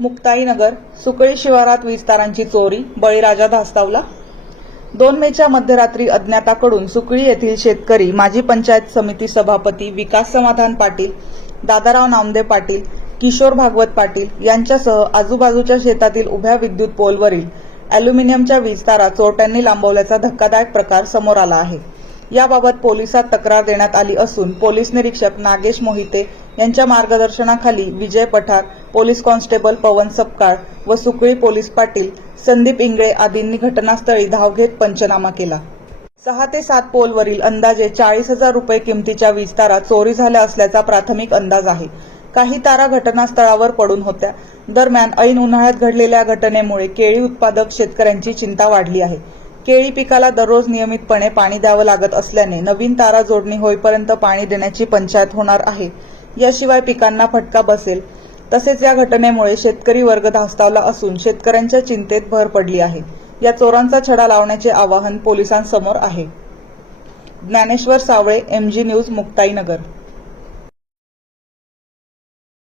मुक्ताईनगर सुकळी शिवारात वीज तारांची चोरी, बळीराजा धास्तावला। 2 मेच्या मध्यरात्री अज्ञाताकडून सुकळी येथील शेतकरी, माजी पंचायत समिती सभापती विकास समाधान पाटील, दादाराव नामदेव पाटील, किशोर भागवत पाटील यांच्यासह आजूबाजूच्या शेतातील उभ्या विद्युत पोलवरील अॅल्युमिनियमच्या वीज तारा चोरट्यांनी लांबवल्याचा धक्कादायक प्रकार समोर आला आहे। याबाबत पोलिसात तक्रार देण्यात आली असून पोलीस निरीक्षक नागेश मोहिते यांच्या मार्गदर्शनाखाली विजय पठार, पोलीस कॉन्स्टेबल पवन सपकाळ व सुकळी पोलीस पाटील संदीप इंगळे आदींनी घटनास्थळी धाव घेत पंचनामा केला। 6 ते 7 पोलवरील अंदाजे 40,000 रुपये किमतीच्या वीज तारा चोरी झाल्या असल्याचा प्राथमिक अंदाज आहे। काही तारा घटनास्थळावर पडून होत्या। दरम्यान ऐन उन्हाळ्यात घडलेल्या घटनेमुळे केळी उत्पादक शेतकऱ्यांची चिंता वाढली आहे। केळी पिकाला दररोज नियमितपणे पाणी द्यावं लागत असल्याने नवीन तारा जोडणी होईपर्यंत पाणी देण्याची पंचायत होणार आहे। याशिवाय पिकांना फटका बसेल। तसेच या घटनेमुळे शेतकरी वर्ग धास्तावला असून शेतकऱ्यांच्या चिंतेत भर पडली आहे। या चोरांचा छडा लावण्याचे आवाहन पोलिसांसमोर आहे। ज्ञानेश्वर सावळे, MG न्यूज, मुक्ताईनगर।